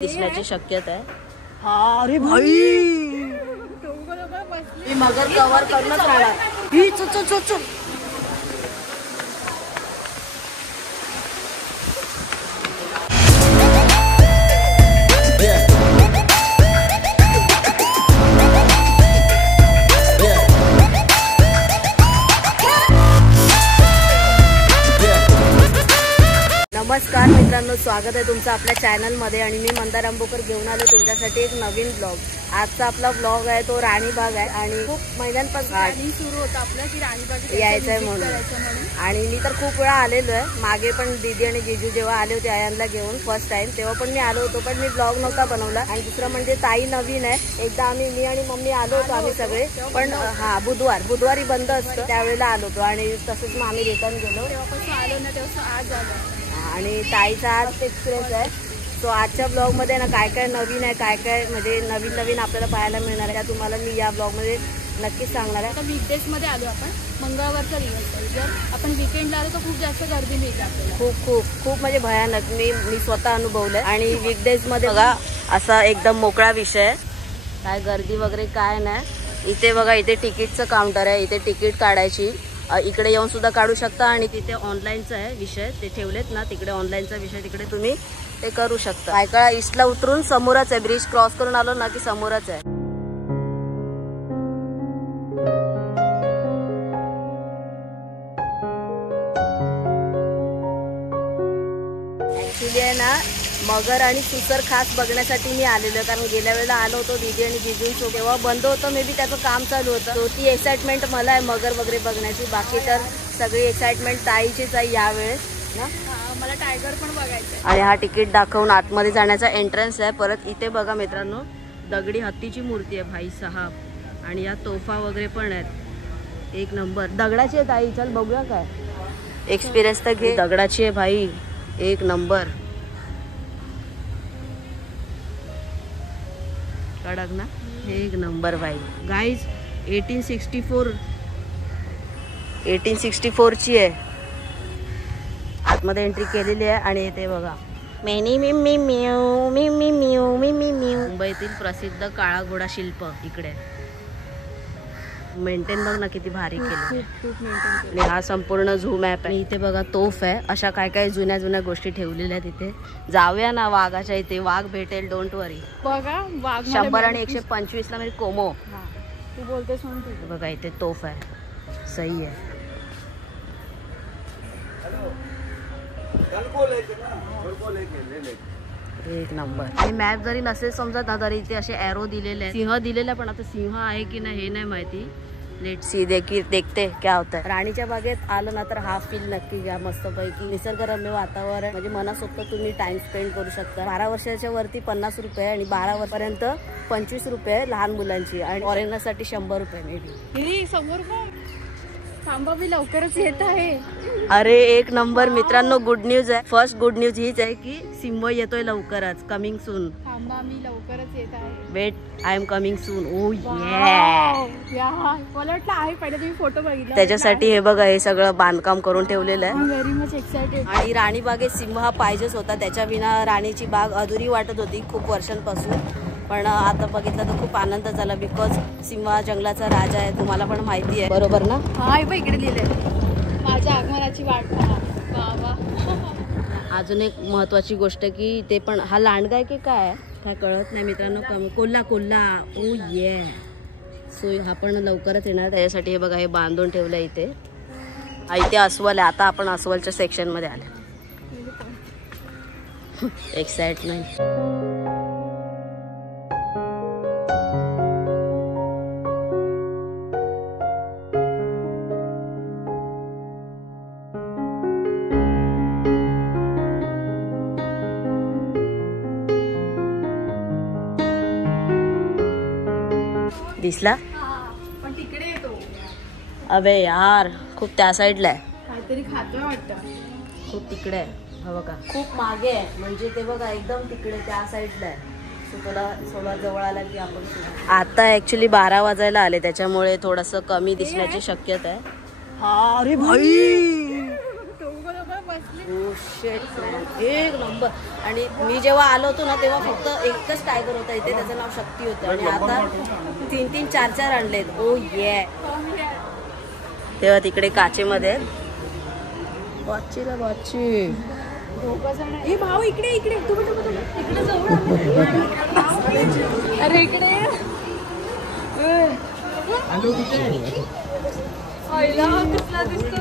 दिसण्याची शक्यता आहे। हा अरे भाई मी मगर कव्हर करूनच राहणार। ही चल चल चल नमस्कार मित्रांनो, स्वागत आहे तुमचं आपल्या चॅनल मध्ये। आणि मी मंदार अंबोकर घेऊन आलो तुमच्यासाठी एक नवीन ब्लॉग। आजचा आपला ब्लॉग आहे तो राणीबाग आहे आणि खूप महिन्यांपासून सुरू होता आपला की राणीबाग यायचंय म्हणून। आणि मी तर खूप वेळा आलेलो आहे। मागे पण दीदी आणि जीजू जेव्हा आले होते आयांना घेऊन फर्स्ट टाइम, तेव्हा पण मी आलो होतो, पण मी ब्लॉग नव्हता बनवला। आणि दुसरं म्हणजे ताई नवीन आहे। एकदा मी आणि मम्मी आलो होतो आम्ही सगळे, पण हा बुधवारी बंद असतं त्यावेळेला आलो होतो। आणि तसंच मग आम्ही रिटर्न गेलो, तेव्हापासून आलो ना तेव्हा आज आलो। आणि ताईचा आज एक्सपिरियन्स आहे तो आजच्या ब्लॉग मध्ये ना, काय काय नवीन आहे, काय काय म्हणजे नवीन आपल्याला पाहायला मिळणार आहे तुम्हाला मी या ब्लॉग मध्ये नक्कीच सांगणार आहे। आता वीकडेज मध्ये आलो आपण, मंगळवारचा दिवस आहे। जर आपण वीकेंडला आलो तर खूप जास्त गर्दी मिळते आपल्याला, खूप म्हणजे भयानक। मी स्वतः अनुभवलंय। आणि वीकडेज मध्ये बघा असा एकदम मोकळा विषय, काय गर्दी वगैरे काय नाही। इथे बघा, इथे तिकीटचं काउंटर आहे, इथे तिकीट काढायची, इकडे येऊन सुद्धा काढू शकता। आणि तिथे ऑनलाईनचा आहे विषय, ते ठेवलेत ना तिकडे ऑनलाईनचा विषय, तिकडे तुम्ही ते करू शकता। भायखळा ईस्टला उतरून समोरच आहे, ब्रिज क्रॉस करून आलो ना की समोरच आहे। ऍक्च्युली आहे ना, मगर आणि सुसर खास बघण्यासाठी मी आलेलो, कारण गेल्या वेळेला आलो होतो दीदी आणि जिजू तेव्हा बंद होतं, मे बी त्याचं काम चालू होतं। तो ती एक्साइटमेंट मला आहे मगर वगैरे बघण्याची, बाकी तर सगळी एक्साइटमेंट ताईचीच आहे यावेळेस ना। मला टायगर पण बघायचं। आणि हा तिकीट दाखवून आतमध्ये जाण्याचा एंट्रन्स आहे। परत इथे बघा मित्रांनो, दगडी हत्तीची मूर्ती आहे भाई साहब, आणि या तोफा वगैरे पण आहेत, एक नंबर दगडाची आहे ताई। चल बघूया काय एक्सपिरियन्स तर घे। दगडाची आहे भाई, एक नंबर कडक ना, एक नंबर भाई। गाइस 1864 ची आहे। आतमध्ये एंट्री केलेली आहे। आणि इथे बघा मुंबईतील प्रसिद्ध काळा घोडा शिल्प इकडे मेंटेन बघ ना किती भारी केलं। आणि हा संपूर्ण झू मॅप आहे। इथे बघा तोफ आहे, अशा काय काय जुन्या गोष्टी ठेवलेल्या आहेत इथे। जाऊया ना वाघाच्या इथे, वाघ भेटेल, डोंट वरी। बघा वाघ 100 आणि 125 ला म्हणजे कोमो तू बोलतेस म्हणून। बघा इथे तोफ आहे, सही आहे। एक नंबर। आणि मॅप जरी नसेल समजत ना तरी इथे असे एरो दिलेले आहेत, सिंह दिलेला, पण आता सिंह आहे की नाही हे नाही माहिती। लेट सी देखते क्या होता है। राणीच्या बागेत आलं ना तर हा फील नक्की घ्या, मस्तपैकी निसर्गरम्य वातावरण, म्हणजे मनासोक्त तुम्ही टाइम स्पेंड करू शकता। 12 वर्षाच्या वरती 50 रुपये आणि 12 वर्षापर्यंत 25 रुपये लहान मुलांची, आणि फॉरेनर साठी 100 रुपये मे बी। समोर थांबा मी लवकरच येत आहे। अरे एक नंबर मित्रांनो, गुड न्यूज आहे। फर्स्ट गुड न्यूज हीच आहे की सिम्बा येतोय लवकरच, कमिंग सून। थांबा मी लवकरच येत आहे, wait I am coming soon. Oh yeah मला वाटलं आहे, पहिले तुम्ही फोटो बघितला त्याच्यासाठी हे बघा हे सगळं बांधकाम करून ठेवलेलं आहे। Very much excited. आणि राणी बागेत सिंह हा पाहिजेच होता, त्याच्या विना राणीची बाग अधुरी वाटत होती खूप वर्षांपासून। पण आता बघितलं तर खूप आनंद झाला, बिकॉज सिंह जंगलाचा राजा आहे, तुम्हाला पण माहिती आहे बरोबर ना। हा इकडे लिहिलंय, माझ्या आगमनाची वाट पहा। अजून एक महत्वाची गोष्ट की ते पण हा लांडगा आहे की काय कळत नाही मित्रांनो, कोल्हा ओ ये सो हा पण लवकरच येणार, त्याच्यासाठी हे बघा हे बांधून ठेवलंय इथे। इथे अस्वल आहे, आता आपण अस्वलच्या सेक्शन मध्ये आले। एक्साइटमेंट। दिसला पण तिकडे येतो। अबे यार खूप त्या साईडला आहे, काहीतरी खातोय वाटतं, खूप तिकडे आहे। हा बघा खूप मागे आहे, म्हणजे ते बघा एकदम तिकडे त्या साईडला आहे। सो तुला थोडा जवळ आला की आपण आता ऍक्च्युली 12 वाजायला आले, त्याच्यामुळे थोडस कमी दिसण्याची शक्यता आहे। हा अरे भाई शेट एक नंबर. आणि मी जेव्हा आलो होतो ना तेव्हा फक्त एकच टायगर होता इथे, त्याचं नाव शक्ती होतं. आणि आता 3-3, 4-4 आणलेत. ओ ये. तेव्हा तिकडे काचेमध्ये बाची हे भाऊ इकडे इकडे इकडे जवळ. अरे इकडे कसला दिसतो.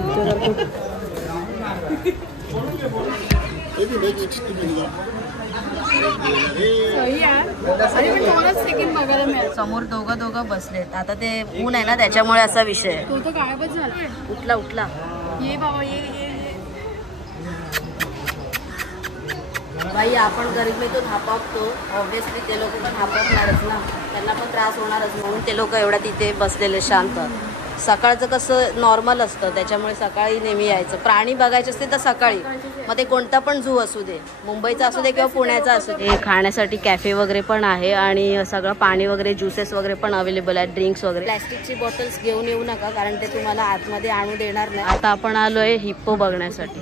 समोर दोघं बसलेत. आता ते ऊन आहे ना त्याच्यामुळे असा विषय. तो तर गायबच झाला. उठला ये बाबा ये बाई. आपण गरिबीतून हापापतो, ऑब्व्हियसली ते लोक पण हापापणारच ना, त्यांना पण त्रास होणारच. म्हणून ते लोक एवढ्या तिथे बसलेले शांत. सकाळचं कसं नॉर्मल असतं त्याच्यामुळे सकाळी नेहमी यायचं. प्राणी बघायचे असते तर सकाळी, मग ते कोणता पण झू असू दे, मुंबईचा असू दे किंवा पुण्याचा असू दे. खाण्यासाठी कॅफे वगैरे पण आहे आणि सगळं पाणी वगैरे ज्युसेस वगैरे पण अवेलेबल आहे, ड्रिंक्स वगैरे. प्लॅस्टिकची बॉटल्स घेऊन येऊ नका कारण ते तुम्हाला आतमध्ये आणू देणार नाही. आता आपण आलोय हिप्पो बघण्यासाठी.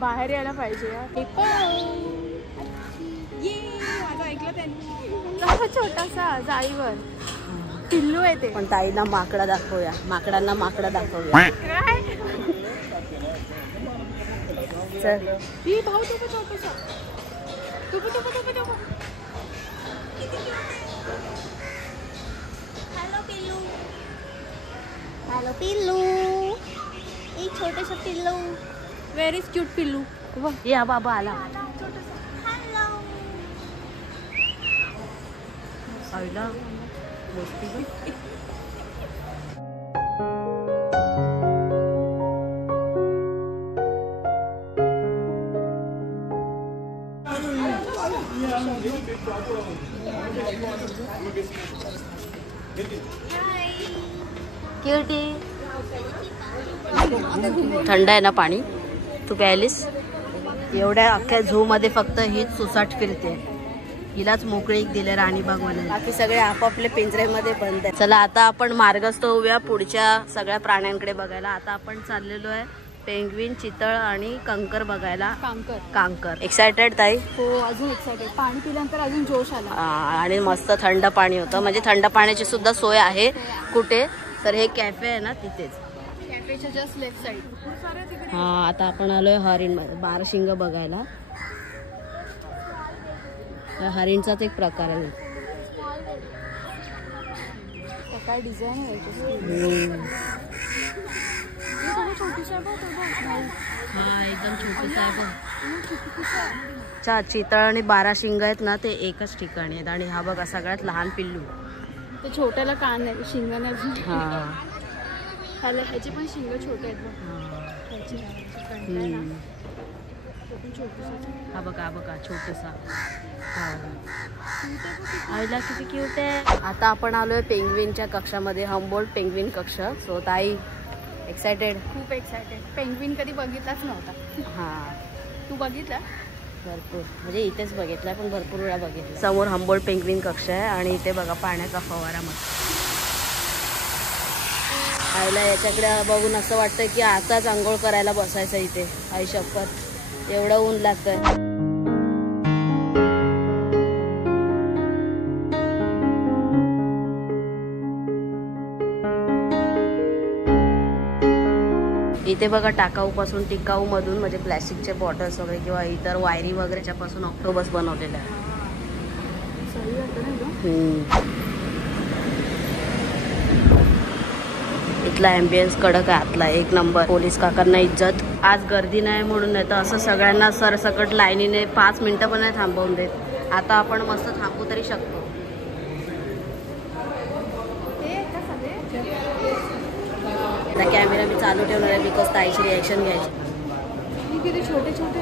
बाहेर यायला पाहिजे माझं ऐकलं त्यांनी. छोटासा जाळीवर पिल्लू आहे ते. पण ताईला माकडा दाखवूया, माकडांना माकडा दाखवूया. चल भाऊ छोटासा. हॅलो पिल्लू. एक छोटंसं पिल्लू. व्हेरी क्यूट पिल्लू. या बाबा आला. आईला क्यूटी. थंड आहे ना पाणी, तू प्यायलीस? एवढ्या अख्ख्या झू मध्ये फक्त हीच सुसाट फिरते, हिलाच मोकळीक दिले राणीबागवाले. बाकी सगळे आपापले पिंजऱ्यामध्ये बंद आहे. चला आता आपण मार्गस्थ होऊया पुढच्या सगळ्या प्राण्यांकडे बघायला. आता आपण चाललेलो आहे पेंग्विन, चितळ आणि कंकर बघायला. कांकर. एक्सायटेड ताई? हो अजून एक्सायटेड. पाणी पिल्यानंतर अजून जोश आला. आणि मस्त थंड पाणी होतं, म्हणजे थंड पाण्याची सुद्धा सोय आहे. कुठे तर हे कॅफे आहे ना तिथेच, कॅफेच्या जस्ट लेफ्ट साइड. हा आता आपण आलोय हरिण मध्ये, बारशिंग बघायला. हरिणचाच एक प्रकार आहे. काय डिझाईन आहे. हा एकदम छोटीसा आहे. चितळ आणि बाराशिंग आहेत ना ते एकच ठिकाणी आहेत. आणि हा बघा सगळ्यात लहान पिल्लू. ते छोट्याला कान आहे, शिंग नाही. हा ह्याचे पण शिंग छोटे आहेत बघ. हा बघा छोटसा. आईला किती क्यूट आहे. आता आपण आलोय पेंग्विनच्या कक्षामध्ये, हम्बोल्ट पेंग्विन कक्ष. सो ताई एक्सायटेड? खूप एक्सायटेड. पेंग्विन कधी बघितलाच नव्हता. हा तू बघितला? भरपूर, म्हणजे इथेच बघितला पण भरपूर वेळा बघितला. समोर हम्बोल्ट पेंग्विन कक्ष आहे आणि इथे बघा पाण्याचा फवारा मस्त. आईला याच्याकडे बघून असं वाटतं की आताच आंघोळ करायला बसायचं इथे. आई शपथ एवढं ऊन लागतंय. इथे बघा टाकाऊ पासून टिकाऊ मधून, म्हणजे प्लॅस्टिकचे बॉटल्स वगैरे किंवा इतर वायरी वगैरेच्या पासून ऑक्टोबस बनवलेला आहे. इथला ॲम्बियन्स कडक आहे आतला, एक नंबर. पोलीस काकांना इज्जत. आज गर्दी नाही म्हणून, नाही तर असं सगळ्यांना सरसकट लाईनीने 5 मिनिटं पण नाही थांबवून देत. आता आपण मस्त थांबू तरी शकतो. आता कॅमेरा मी चालू ठेवणार आहे बिकॉज ताईची रिॲक्शन घ्यायची. छोटे छोटे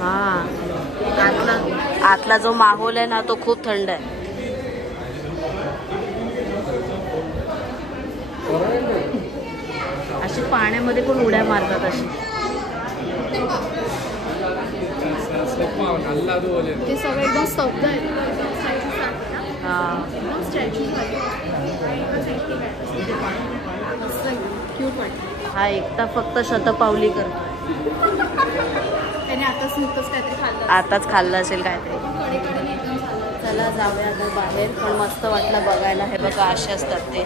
हा आतला जो माहोल आहे ना तो खूप थंड आहे. अशी पाण्यामध्ये पण उड्या मारतात अशी. ते सगळं एकदम स्तब्ध आहे. हा स्टॅच्यू क्यूट वाटतं. हा एकटा फक्त शतपावली करतो. त्याने आताच नुकतंच काहीतरी खाल्लं. आताच खाल्लं असेल काहीतरी. कडे एकदम झालं. चला जाऊया आता बाहेर. पण मस्त वाटलं बघायला. हे बघा असे असतात ते.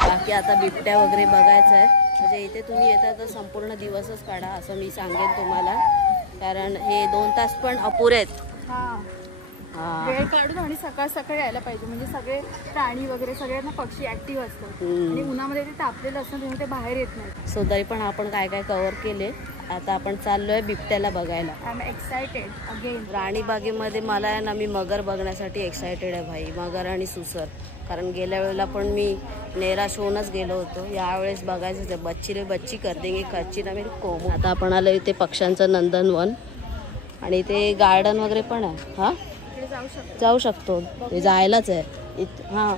बाकी आता बिबट्या वगैरे बघायचं आहे. म्हणजे इथे तुम्ही येता तर संपूर्ण दिवसच काढा असं मी सांगेन तुम्हाला. कारण हे 2 तास पण अपुरे आहेत. वेळ काढून आणि सकाळ सकाळी यायला पाहिजे. म्हणजे सगळे प्राणी वगैरे सगळे ना पक्षी ऍक्टिव्ह असतात. आणि उन्हामध्ये ते तापलेलं असतं त्यामुळे ते बाहेर येत नाही. सो तरी पण आपण काय काय कव्हर केले. आता आपण चाललोय बिबट्याला बघायला. I am excited again. राणीबागेमध्ये मला आहे ना, मी मगर बघण्यासाठी एक्सायटेड आहे भाई. मगर आणि सुसर. कारण गेल्या वेळेला पण मी नेराश होऊनच गेलो होतो. यावेळेस बघायचंच आहे. बच्ची रे बच्ची कर देंगे कच्ची ना मेरी कोम. आता आपण आलो इथे पक्ष्यांचं नंदनवन. आणि इथे गार्डन वगैरे पण आहे. हा जाऊ शकतो. ते जायलाच आहे. हां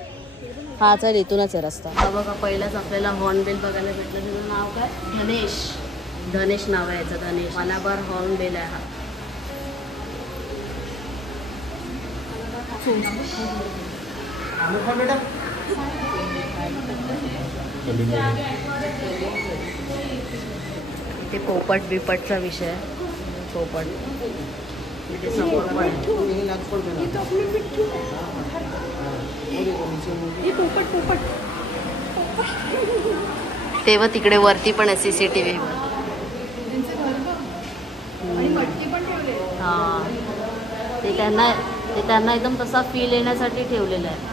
हा चल इथूनच आहे रस्ता. हा बघा पहिलाच आपल्याला हॉर्नबिल बघायला भेटलं. त्याचं नाव काय? धनेश. धनेश नाव आहे याचं. धनेश मलाबार हॉर्नबिल आहे हा. इथे पोपट बिपटचा विषय आहे. पोपट इथे समोर पण तेव्हा तिकडे वरती पण आहे CCTV वर. हा ते त्यांना एकदम तसा फील येण्यासाठी ठेवलेला आहे.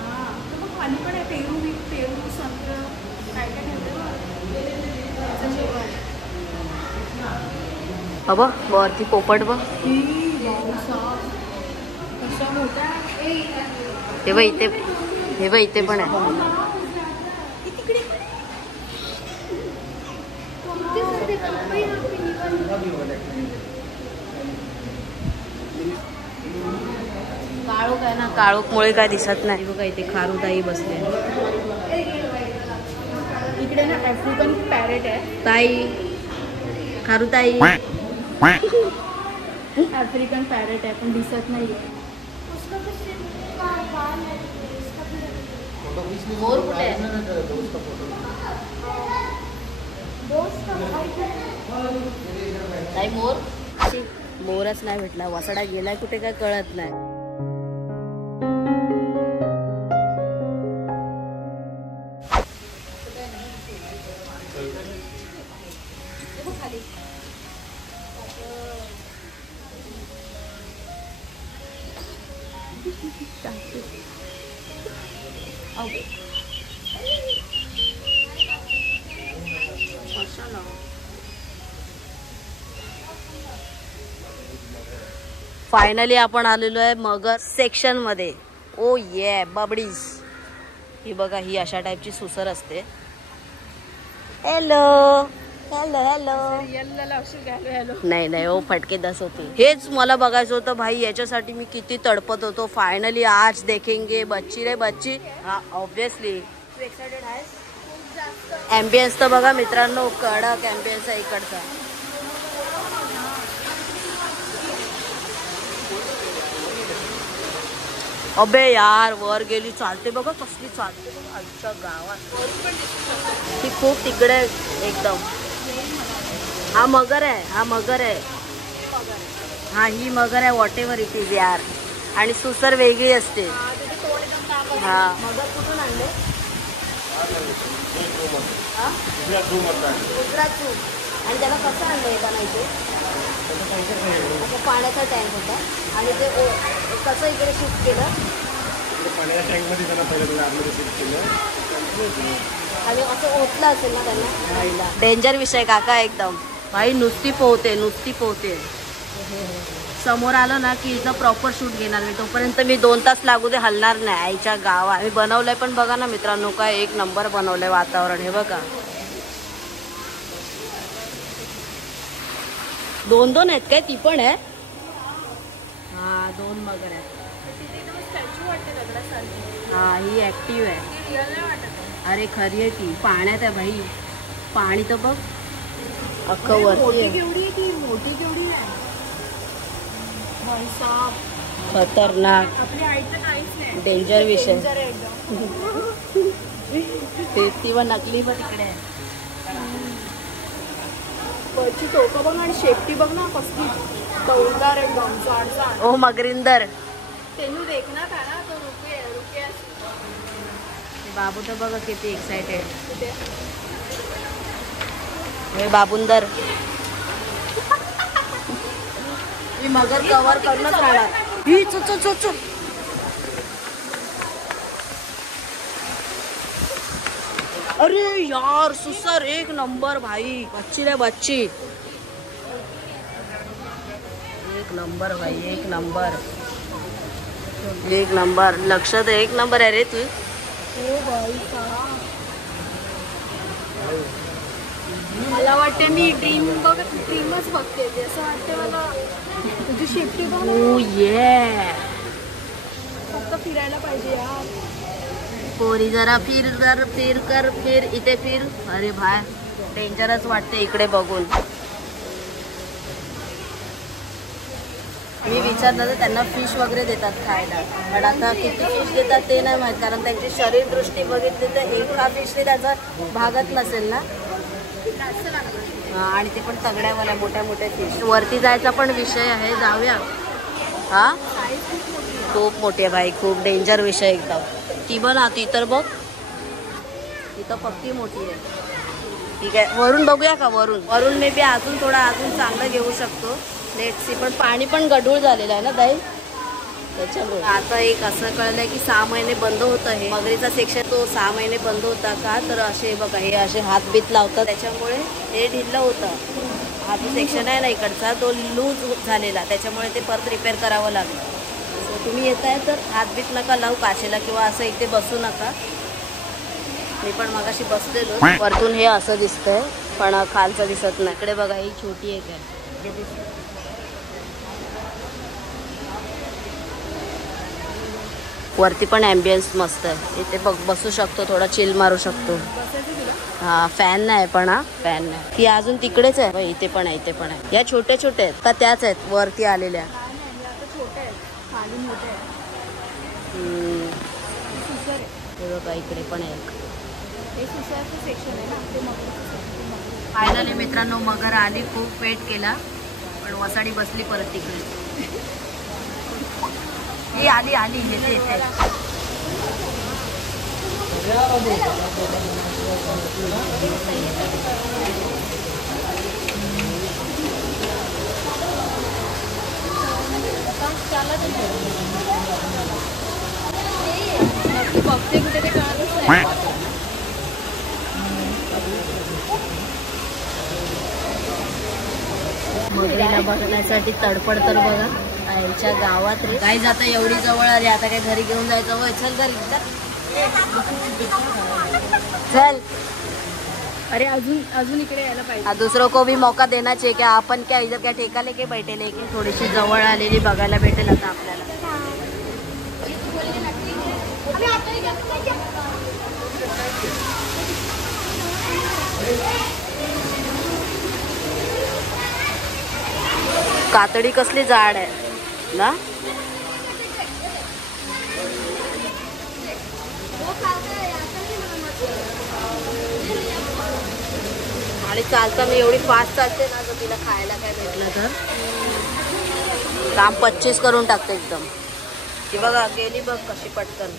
बाबा वरती पोपट बघ. तेव्हा इथे पण आहे. काळोख आहे ना, काळोखमुळे काय दिसत नाही. बघा इथे खारुताई बसले. इकडे ना आफ्रिकन पॅरेट आहे. ताई खारुताई. आफ्रिकन पॅरेट आहे पण दिसत नाहीये. मोर कुठे आहे? ताई मोर. मोरच नाही भेटला. वसडा गेलाय कुठे काय कळत नाही. फायनली आपण आलेलो आहे मगर सेक्शन मध्ये. ओ ये बबडीज. ही बघा ही अशा टाईपची सुसर असते. Hello hello hello. नाही ओ फटके 10 होते. हेच मला बघायचं होतं भाई. याच्यासाठी मी किती तडपत होतो. फायनली आज देखेंगे बच्ची रे बच्ची. हा ऑब्विसली. तू एक्साइटेड आहेस? ॲम्बियन्स तर बघा मित्रांनो. कडक ॲम्बियन्स आहे इकडचा. अबे यार वर गेली. चालते बघा कसली चालते बघा. आमच्या गावात ती खूप तिकडे एकदम. हा मगर आहे. हा ही मगर आहे. व्हॉट एव्हर इट इज यार. आणि सुसर वेगळी असते. हा मगर कुठून आणले? गुजरात. आणि त्याला कसं आणलं बनायचे? पाण्याचा टँक होता. आणि ते कसं इकडे शिफ्ट केलं? पाण्याच्या टँकमध्ये त्यांना पहिल्यांदा आतमध्ये शिफ्ट केलं. आणि असं ओतलं असेल ना त्यांना. डेंजर विषय काका एकदम. भाई नुसती पोहते. समोर आलं ना की हिचं प्रॉपर शूट घेणार मी. तोपर्यंत मी 2 तास लागू दे हलणार नाही. आईच्या गावात मी बनवलंय. पण बघा ना मित्रांनो काय एक नंबर बनवलंय वातावरण. हे बघा 2 आहेत काय? ती पण आहे. हा 2 मगर आहेत. हा ही ऍक्टिव्ह आहे. अरे खरी आहे ती, पाण्यात आहे भाई. पाणी तर बघ अख्खं वरती मोठी आहे. केवढी आहे ती, मोठी केवढी आहे भाई साहब. खतरनाक आपली आई तर काहीच नाही. डेंजर विषय. डेंजर आहे एकदम. ती व नकली पण तिकडे आहे. वरची टोकं बघ आणि शेपटी बघ ना कसली डौलदार एकदम जाड. ओ मगरिंदर तेनू देखना था ना तो रुके रुके बाबू तर बघा किती एक्साइटेड. कुठे हे बाबुंदर मी मगर कव्हर करूनच राहणार. ही चु चु चु चु. अरे यार सुसर एक नंबर भाई. बच्ची रे बच्ची एक नंबर भाई, एक नंबर एक नंबर. लक्ष तर एक नंबर आहे रे तू. हो भाई साहब. मला वाटते मी ड्रीमच बघते ते असं वाटते मला. तुझी शेपटी बघ ना. ओ ये फक्त फिरायला पाहिजे यार. पोरी जरा फिर इथे फिर. अरे भाय डेंजरच वाटते इकडे बघून. मी विचारलं तर त्यांना फिश वगैरे देतात खायला, पण आता किती फिश देतात ते नाही माहीत, कारण त्यांची शरीर दृष्टी बघितली तर एका फिशने त्याचा भागत नसेल ना. आणि ते पण तगड्यावाल्या मोठ्या मोठ्या फिश. वरती जायचा पण विषय आहे, जाऊया. हा खूप मोठी आहे भाई, खूप डेंजर विषय एकदम. ती बघ ना, ती तर बघ ती तर पक्की मोठी आहे. ठीक आहे वरून बघूया का. वरून मे बी अजून चांगलं घेऊ शकतो. Let's see. पण पाणी पण गढूळ झालेलं आहे ना दाई, त्याच्यामुळे. आता एक असं कळलंय की 6 महिने बंद होतं हे मगरीचा सेक्शन. तो 6 महिने बंद होता का तर असे बघा हे असे हात बीत लावतात, त्याच्यामुळे हे ढिल्लं होतं. हा जो सेक्शन आहे ना इकडचा तो लूज झालेला, त्याच्यामुळे ते परत रिपेअर करावं लागलं. सो तुम्ही येताय तर हातबीत नका लावू काशेला किंवा असं इथे बसू नका. मी पण मगाशी बसलेलो. वरतून हे असं दिसतंय पण खालचं दिसत नाही. इकडे बघा ही छोटी एक आहे. वरती पण ॲम्बियन्स मस्त आहे. इथे बसू शकतो, थोडा चिल मारू शकतो. हा फॅन नाही पण हा फॅन नाही. ती अजून तिकडेच आहे. इथे पण आहे, इथे पण आहे. या छोट्या छोट्या आहेत का त्याच आहेत वरती आलेल्या. हे बघा इकडे पण आहे. फायनली मित्रांनो मगर आली. खूप वेट केला पण वसाडी बसली परत तिकडे. ही आली येते बघते कुठे ते कळतच नाही. मगरीला बघण्यासाठी तडपड तर बघा आईच्या गावात रे. काही जाता एवढी जवळ आली, आता काय घरी घेऊन जायचं. वय चल घरी चल. अरे अजून इकडे यायला पाहिजे. दूसरों को भी मौका देना चाहिए. क्या आपण क्या इधर क्या ठेका लेके बैठे लेके. थोडीशी जवळ आलेली बघायला भेटेल आता आपल्याला. कातडी कसली जाड आहे ना. आणि चालता मी एवढी फास्ट चालते ना, जर तिला खायला काय भेटलं तर काम 25 करून टाकते एकदम. ती बघा गेली बघ कशी पटकन.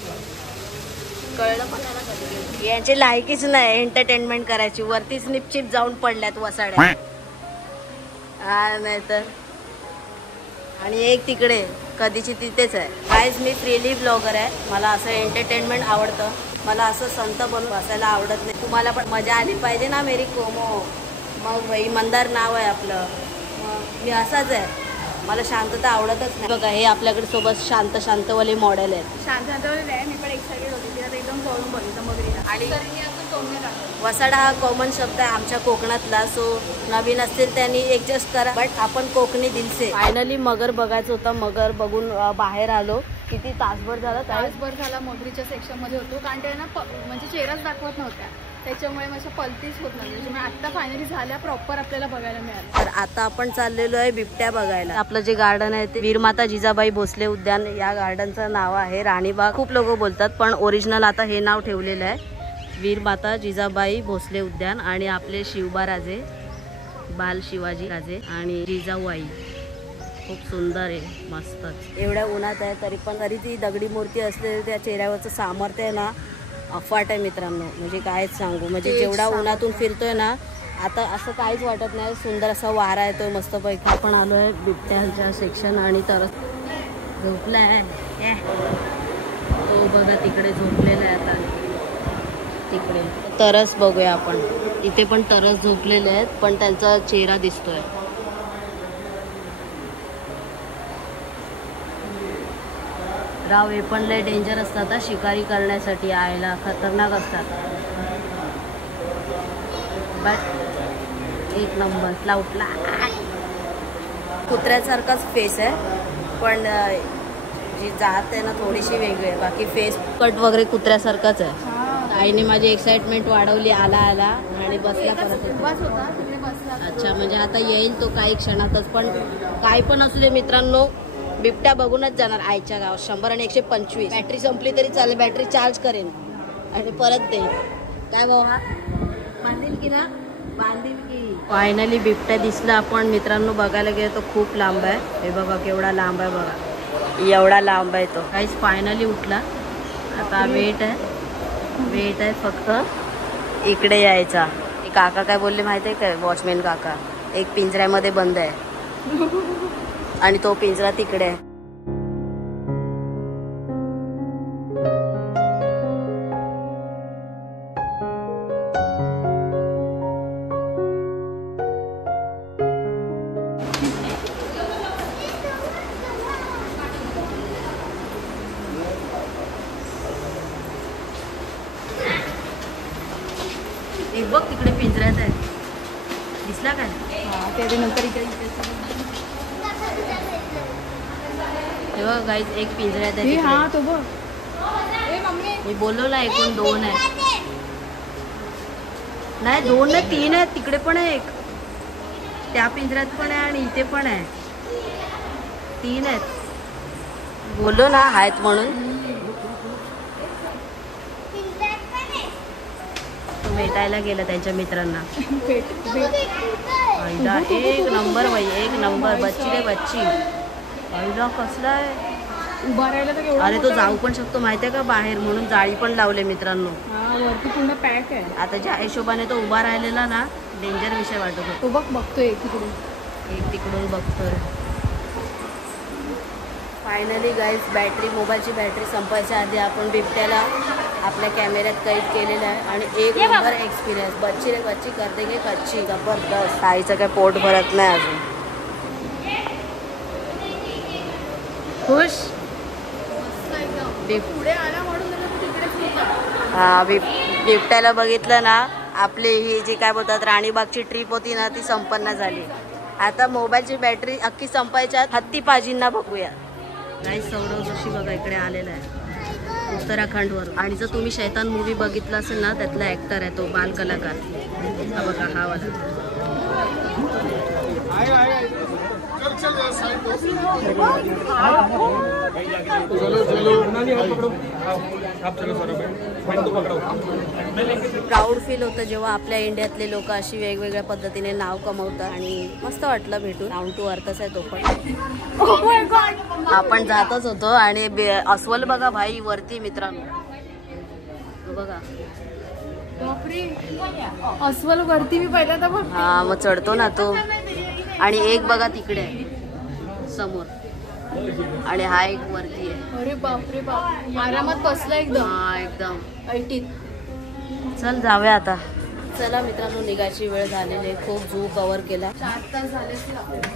कळलं पण ना कधी. यांची लायकीच नाही एंटरटेनमेंट करायची. वरतीच निपचिप जाऊन पडल्यात वसाड्या. हा नाही तर. आणि एक तिकडे कधीची तिथेच आहे. गाईज मी फ्रीली ब्लॉगर आहे. मला असं एंटरटेनमेंट आवडतं. मला असं संत बनून बसायला आवडत नाही. तुम्हाला पण मजा आली पाहिजे ना मेरी कोमो. मग भाई मंदार नाव आहे आपलं. मग मी असाच आहे. मला शांतता आवडतच नाही. बघा हे आपल्याकडे सोबत शांतवाले मॉडेल आहेत. शांतवाले आहे. मी पण एक्साइटेड होते तिला एकदम जवळून बघितलं मगरीला. आणि वसाडा हा कॉमन शब्द आहे आमच्या कोकणातला. सो नवीन असतील त्यांनी ॲडजस्ट करा. बट आपण कोकणी दिलसे. फायनली मगर बघायचं होतं. मगर बघून बाहेर आलो किती तासभर झाला? तासभर झाला मगरीच्या सेक्शन मध्ये होतो, कारण ते ना म्हणजे चेहराच दाखवत नव्हत्या, त्याच्यामुळे माझ्या पलतीच होत नाही. त्याच्यामुळे आता फायनली झाल्या प्रॉपर आपल्याला बघायला मिळालं. तर आता आपण चाललेलो आहे बिबट्या बघायला. आपलं जे गार्डन आहे ते वीरमाता जिजाबाई भोसले उद्यान या गार्डनचं नाव आहे राणीबाग. खूप लोक बोलतात पण ओरिजिनल आता हे नाव ठेवलेलं आहे वीरमाता जिजाबाई भोसले उद्यान. आणि आपले शिवबाराजे, बाल शिवाजी राजे आणि जिजाऊआई खूप सुंदर आहे, मस्तच. एवढ्या उन्हात आहे तरी ती दगडी मूर्ती असते, त्या चेहऱ्यावरचं सामर्थ्य आहे ना अफाट आहे मित्रांनो. म्हणजे कायच सांगू, म्हणजे जेवढा उन्हातून फिरतोय ना आता असं काहीच वाटत नाही. सुंदर असा वारा येतोय मस्तपैकी. आपण आलो आहे बिबट्यांच्या सेक्शन आणि तरस झोपलाय तो बघा तिकडे झोपलेला आहे. आता तिकडे तरस बघूया आपण. इथे पण तरस झोपलेले आहेत पण त्यांचा चेहरा दिसतोय. राव हे पण लय डेंजर असतात, शिकारी करण्यासाठी आयला खतरनाक असतात. बट एक नंबर लाउटला कुत्र्यासारखाच फेस आहे पण जी जात आहे ना थोडीशी वेगळी आहे. बाकी फेस कट वगैरे कुत्र्यासारखाच आहे. आईने माझी एक्साइटमेंट वाढवली. आला आणि बसला परत. अच्छा म्हणजे आता येईल तो काही क्षणातच. पण काय पण असू दे मित्रांनो बिबट्या बघूनच जाणार आईच्या गावात. 100 आणि 125 बॅटरी संपली तरी चालेल, बॅटरी चार्ज करेन आणि परत देईन. काय बाबा बांधील की ना? बांधील की. फायनली बिबट्या दिसला. आपण मित्रांनो बघायला गेलो तो खूप लांब आहे. हे बघा केवढा लांब आहे बघा, एवढा लांब आहे तो. काहीच फायनली उठला. आता वेट आहे फक्त इकडे यायचा. काका काय बोलले माहिती आहे काय? वॉचमॅन काका एक पिंजऱ्यामध्ये बंद आहे आणि तो पिंजरा तिकडे आहे. एक बघ तिकडे पिंजऱ्यात आहे, दिसला काय? त्याच्यानंतर इकडे तेव्हा गाईज एक पिंजऱ्यात आहे. हा तो बघ. मी बोललो ना एकूण 2 आहे. नाही 2 नाही 3 आहेत. तिकडे पण आहे एक, त्या पिंजऱ्यात पण आहे आणि इथे पण आहे. 3 आहेत. बोललो ना आहेत म्हणून. तो भेटायला गेला त्यांच्या मित्रांना. एक नंबर बाई, एक नंबर. बच्ची रे बच्ची. आईला कसला आहे उभा राहिला तर. अरे तो जाऊ पण शकतो माहितीये का बाहेर, म्हणून जाळी पण लावले मित्रांनो. वरती पूर्ण पॅक आहे. आता ज्या हिशोबाने तो उभा राहिलेला ना डेंजर विषय वाटत होता. तो बघतोय एक तिकडून बघतोय. फायनली गाईज मोबाईलची बॅटरी संपायच्या आधी आपण बिबट्याला आपल्या कॅमेऱ्यात कैद केलेलं आहे आणि एक नंबर एक्सपिरियन्स. बच्ची रे बच्ची करते की कच्ची जबरदस्त. आईचं काय पोट भरत नाही अजून. खुश पुढे आला म्हणून हा. बिबट्याला बघितलं ना आपली ही जी काय बोलतात राणीबागची ट्रिप होती ना ती संपन्न झाली. आता मोबाईलची बॅटरी अख्खी संपायच्या हत्ती पाजींना बघूया. नाही सौरव जोशी बघा इकडे आलेला आहे उत्तराखंड वरून. आणि जर तुम्ही शैतान मूवी बघितला असेल ना त्यातला ऍक्टर आहे तो बाल कलाकार. हा बघा हा वाला. प्राऊड फील होतं जेव्हा आपल्या इंडियातले लोक अशी वेगवेगळ्या पद्धतीने नाव कमवतात आणि मस्त वाटलं भेटून. डाऊन टू अर्थच आहे तो पण. आपण जातच होतो आणि अस्वल बघा भाई वरती मित्रांनो बघा. अस्वल वरती मी पहिल्यांदा बघ. हा मग चढतो ना तो. आणि एक बघा तिकडे समोर आणि हा एक वरती आहे. अरे बापरे बाप आरामात बसला एकदम. हा एकदम ऐटीत. चल जाऊया आता. चला मित्रांनो निघायची वेळ झालेली आहे. खूप झू कव्हर केला. 4 तास झाले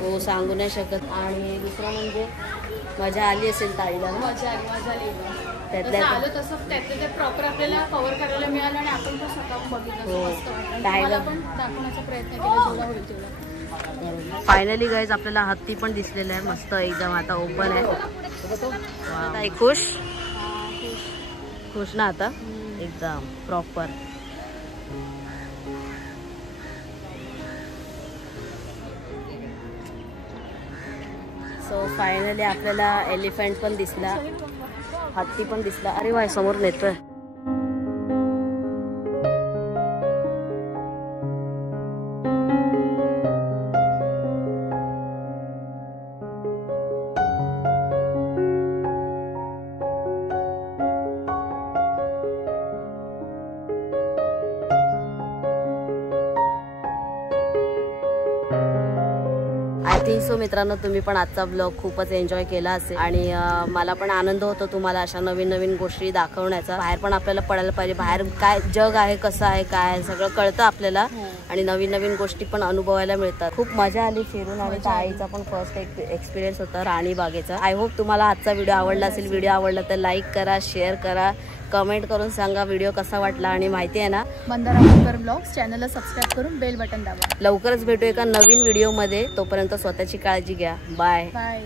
हो सांगू नाही शकत. आणि दुसरं म्हणजे मजा आली असेल ताईला ना? मजा आली. त्यातल्या आलं तसं त्यातलं प्रॉपर आपल्याला कव्हर करायला मिळालं आणि आपण पण स्वतः बघितलं. हो. टायगर पण दाखवण्याचा प्रयत्न केला जेवढा होईल तेवढा. फायनली गाईज आपल्याला हत्ती पण दिसलेला आहे मस्त एकदम. आता ओपन आहे ताई खुश खुश ना आता एकदम प्रॉपर. सो फायनली आपल्याला एलिफंट पण दिसला, हत्ती पण दिसला. अरे वा समोर नेतोय. आय थिंक सो मित्रांनो तुम्ही पण आजचा ब्लॉग खूपच एन्जॉय केला असेल आणि मला पण आनंद होतो तुम्हाला अशा नवीन नवीन गोष्टी दाखवण्याचा. बाहेर पण आपल्याला पडायला पाहिजे, बाहेर काय जग आहे कसं आहे काय सगळं कळतं आपल्याला आणि नवीन नवीन गोष्टी पण अनुभवायला मिळतात. खूप मजा आली फिरून आणि ताईचा पण फर्स्ट एक्सपिरियन्स होता राणीबागेचा. आय होप तुम्हाला आजचा व्हिडिओ आवडला असेल. व्हिडिओ आवडला तर लाईक करा, शेअर करा, कमेंट करून सांगा व्हिडिओ कसा वाटला. आणि माहिती आहे ना मंदार आंबेकर ब्लॉग्स चॅनलला सबस्क्राईब करून बेल बटन दाबा. लवकरच भेटू एका नवीन व्हिडिओ मध्ये. तोपर्यंत स्वतःची काळजी घ्या. Bye bye.